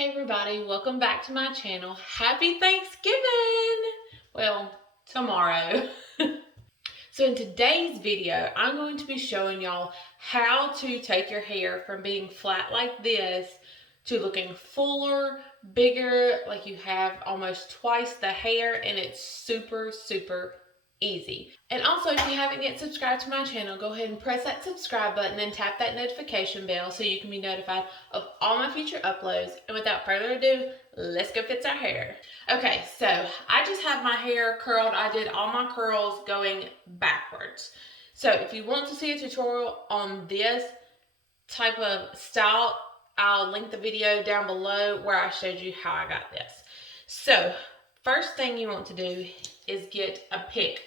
Hey everybody, welcome back to my channel. Happy Thanksgiving! Well, tomorrow. So in today's video, I'm going to be showing y'all how to take your hair from being flat like this to looking fuller, bigger, like you have almost twice the hair, and it's super easy. And also, if you haven't yet subscribed to my channel, go ahead and press that subscribe button and tap that notification bell so you can be notified of all my future uploads. And without further ado, let's go fix our hair. Okay, so I just have my hair curled. I did all my curls going backwards. So if you want to see a tutorial on this type of style, I'll link the video down below where I showed you how I got this. So first thing you want to do is get a pick,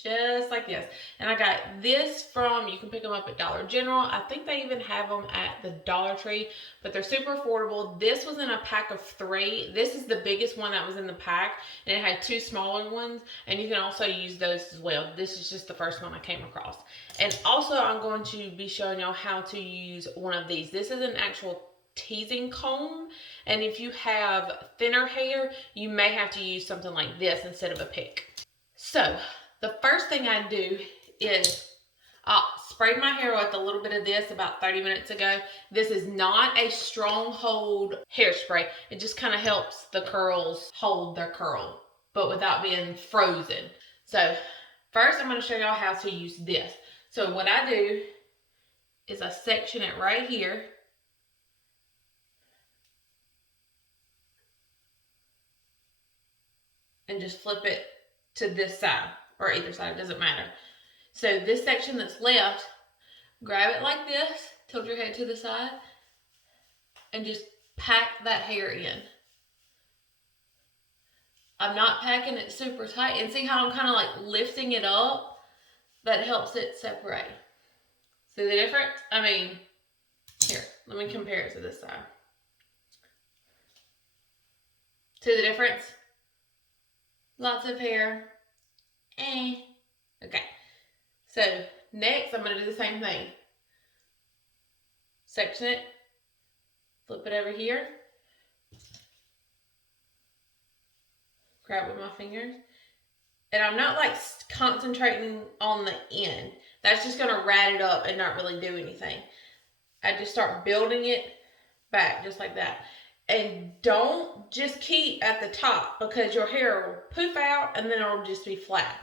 just like this. And I got this from, you can pick them up at Dollar General. I think they even have them at the Dollar Tree, but they're super affordable. This was in a pack of 3. This is the biggest one that was in the pack, and it had 2 smaller ones, and you can also use those as well. This is just the first one I came across. And also I'm going to be showing y'all how to use one of these. This is an actual teasing comb, and if you have thinner hair, you may have to use something like this instead of a pick. So the first thing I do is I sprayed my hair with a little bit of this about 30 minutes ago. This is not a stronghold hairspray. It just kind of helps the curls hold their curl, but without being frozen. So first I'm going to show y'all how to use this. So what I do is I section it right here. And just flip it to this side, or either side, it doesn't matter. So this section that's left, grab it like this, tilt your head to the side, and just pack that hair in. I'm not packing it super tight, and see how I'm kind of like lifting it up? That helps it separate. See the difference? I mean, here, let me compare it to this side. See the difference? Lots of hair. Okay. So next I'm going to do the same thing. Section it. Flip it over here. Grab it with my fingers. And I'm not like concentrating on the end. That's just going to rat it up and not really do anything. I just start building it back just like that. And don't just keep at the top, because your hair will poof out and then it'll just be flat.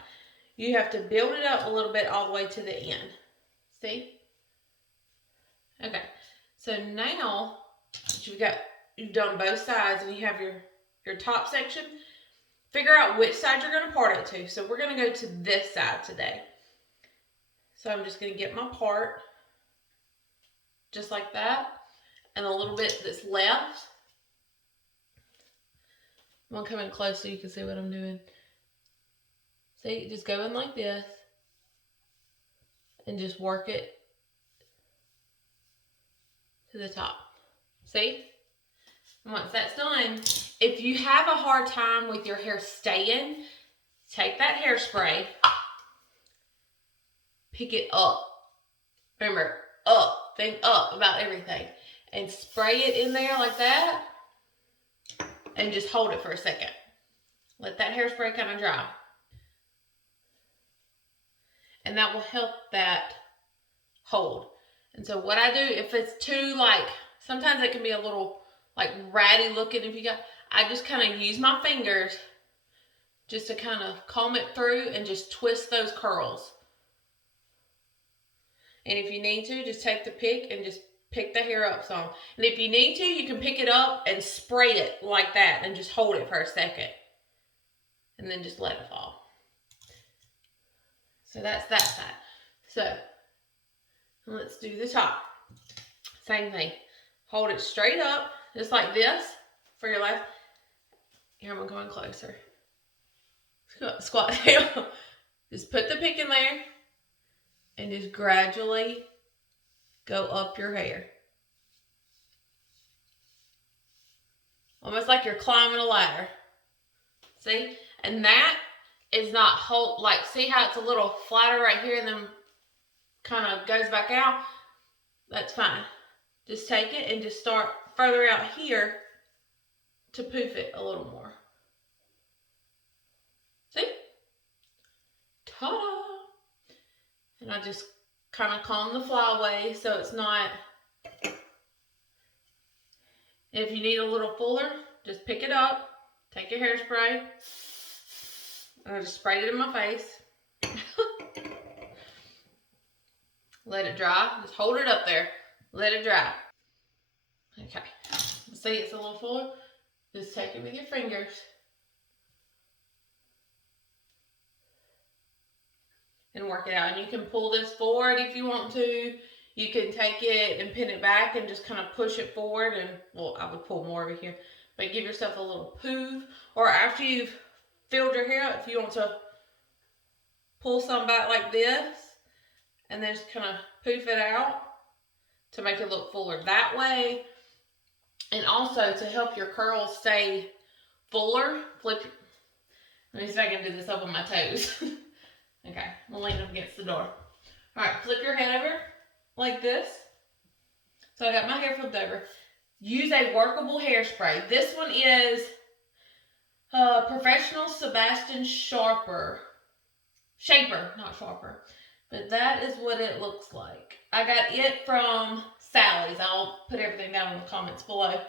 You have to build it up a little bit all the way to the end. See? Okay. So now you've done both sides and you have your top section, figure out which side you're going to part it to. So we're going to go to this side today. So I'm just going to get my part just like that, and a little bit that's left. I'm going to come in close so you can see what I'm doing. See, just go in like this and just work it to the top. See? And once that's done, if you have a hard time with your hair staying, take that hairspray, pick it up. Remember, up. Think up about everything. And spray it in there like that. And just hold it for a second. Let that hairspray kind of dry. And that will help that hold. And so what I do, if it's too sometimes it can be a little ratty looking if you got, I just kind of use my fingers just to kind of comb it through and just twist those curls. And if you need to, just take the pick and just pick the hair up some. And if you need to, you can pick it up and spray it like that and just hold it for a second. And then just let it fall. So that's that side. So let's do the top. Same thing. Hold it straight up, just like this for your left. Here, I'm going closer. Squat down. Just put the pick in there and just gradually go up your hair. Almost like you're climbing a ladder. See? And that is not see how it's a little flatter right here and then kind of goes back out? That's fine. Just take it and just start further out here to poof it a little more. See? Ta-da! And I just kind of comb the flyaway so it's not. If you need a little fuller, just pick it up, take your hairspray, and I just sprayed it in my face. Let it dry. Just hold it up there. Let it dry. Okay. See, it's a little fuller. Just take it with your fingers. And work it out. And you can pull this forward if you want to. You can take it and pin it back and just kind of push it forward. And, well, I would pull more over here. But give yourself a little poof. Or after you've filled your hair out, if you want to pull some back like this. And then just kind of poof it out to make it look fuller that way. And also to help your curls stay fuller, let me see if I can do this up on my toes. Okay, I'm leaning up against the door. Alright, flip your head over like this. So I got my hair flipped over. Use a workable hairspray. This one is Professional Sebastian Shaper, not Sharper. But that is what it looks like. I got it from Sally's. I'll put everything down in the comments below.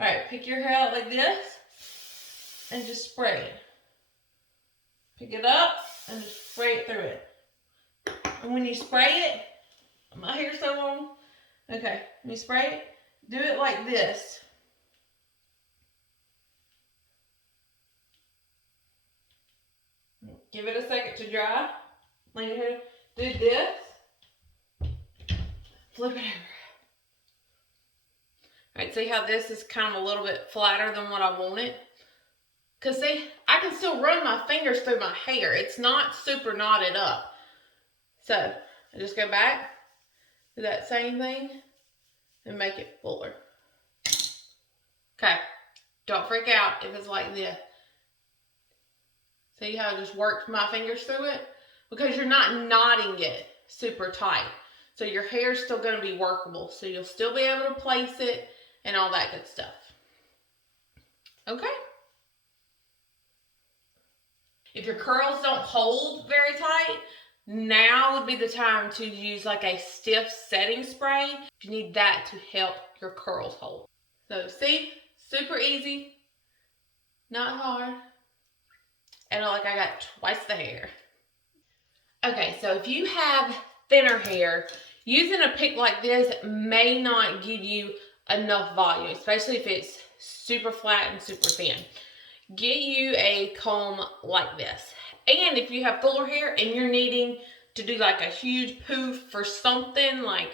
Alright, pick your hair out like this and just spray it. Pick it up and just spray it through it. And when you spray it, my hair's so long. Okay, when you spray it, do it like this. Give it a second to dry. Lean your head. Do this. Flip it over. Alright, see how this is kind of a little bit flatter than what I wanted? Because see, I can still run my fingers through my hair. It's not super knotted up. So, I just go back, do that same thing, and make it fuller. Okay, don't freak out if it's like this. See how I just worked my fingers through it? Because you're not knotting it super tight. So your hair's still going to be workable. So you'll still be able to place it and all that good stuff. Okay. If your curls don't hold very tight, now would be the time to use like a stiff setting spray. You need that to help your curls hold. So see, super easy, not hard. And like I got twice the hair. Okay, so if you have thinner hair, using a pick like this may not give you enough volume, especially if it's super flat and super thin. Get you a comb like this. And if you have fuller hair and you're needing to do like a huge poof for something, like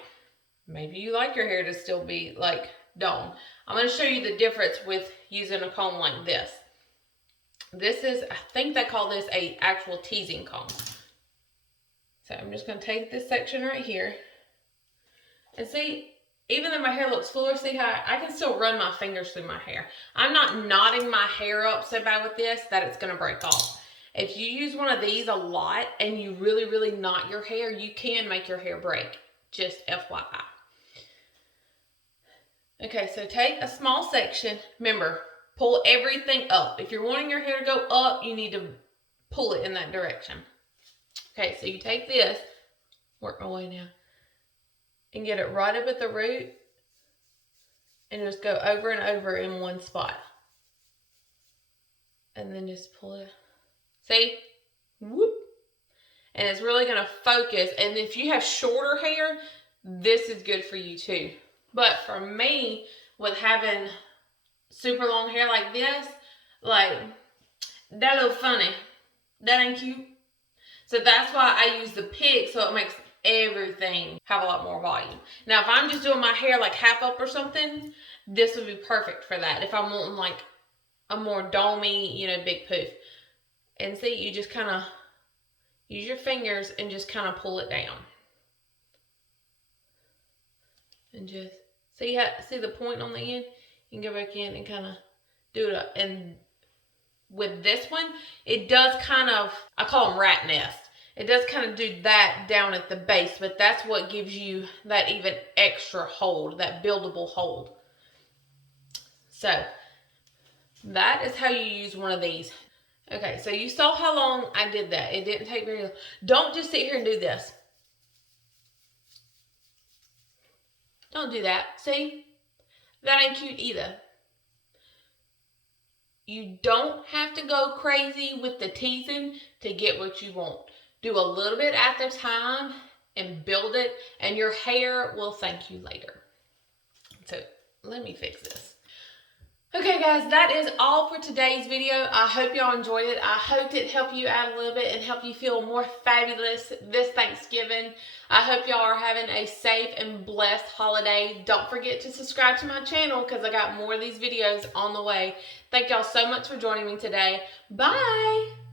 maybe you like your hair to still be like dome. I'm going to show you the difference with using a comb like this. This is, I think they call this a actual teasing comb. So I'm just going to take this section right here. And see, even though my hair looks fuller, see how I can still run my fingers through my hair. I'm not knotting my hair up so bad with this that it's going to break off. If you use one of these a lot and you really, really knot your hair, you can make your hair break. Just FYI. Okay, so take a small section. Remember, pull everything up. If you're wanting your hair to go up, you need to pull it in that direction. Okay, so you take this, work my way now, and get it right up at the root, and just go over and over in one spot. And then just pull it. See? Whoop. And it's really going to focus. And if you have shorter hair, this is good for you too. But for me, with having super long hair like this, like, that look funny. That ain't cute. So that's why I use the pick, so it makes everything have a lot more volume. Now, if I'm just doing my hair like half up or something, this would be perfect for that. If I'm wanting like a more domey, you know, big poof. And see, you just kind of use your fingers and just kind of pull it down. And just see the point on the end? You can go back in and kind of do it. And with this one, it does kind of, I call them rat nest. It does kind of do that down at the base, but that's what gives you that even extra hold, that buildable hold. So, That is how you use one of these. Okay, so you saw how long I did that. It didn't take very long. Don't just sit here and do this. Don't do that. See? That ain't cute either. You don't have to go crazy with the teasing to get what you want. Do a little bit at a time and build it, and your hair will thank you later. So let me fix this. Okay guys, that is all for today's video. I hope y'all enjoyed it. I hope it helped you out a little bit and help you feel more fabulous this Thanksgiving. I hope y'all are having a safe and blessed holiday. Don't forget to subscribe to my channel because I got more of these videos on the way. Thank y'all so much for joining me today. Bye!